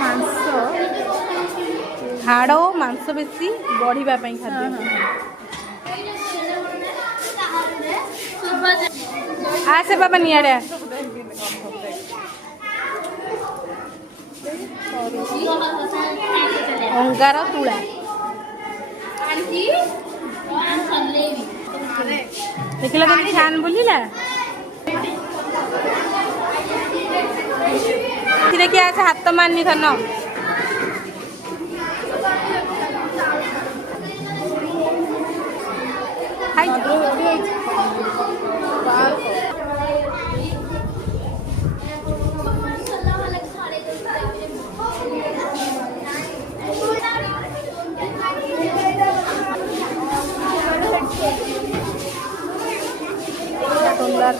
ମାଂସ ହାଡ଼ ମାଂସ ବେଶୀ ବଢ଼ିବା ପାଇଁ ଖାଦ୍ୟ। ଆସେ ବାବା ନିଆଡ଼େ ଆସ। ଅଙ୍ଗାର ତୁଳା ଦେଖିଲା କେମିତି ଫ୍ୟାନ୍ ବୁଲିଲା। ଦେଖି ଆସ ହାତ ମାନି ଧନ solar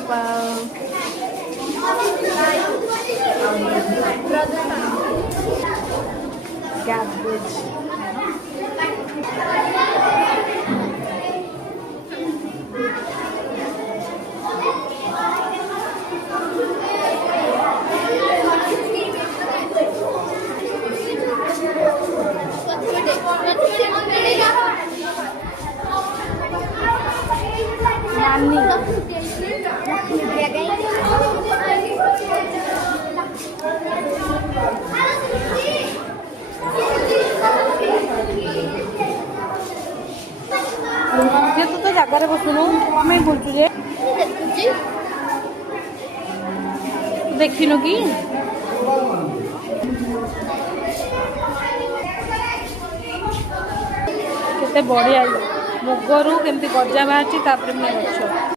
cabbage नानी जे तू तो जगार बसुनु मैं बोलचु जे देखिनु कि केते बढ़िया मुगरू केमती गजा बाहर तापर मैं गछ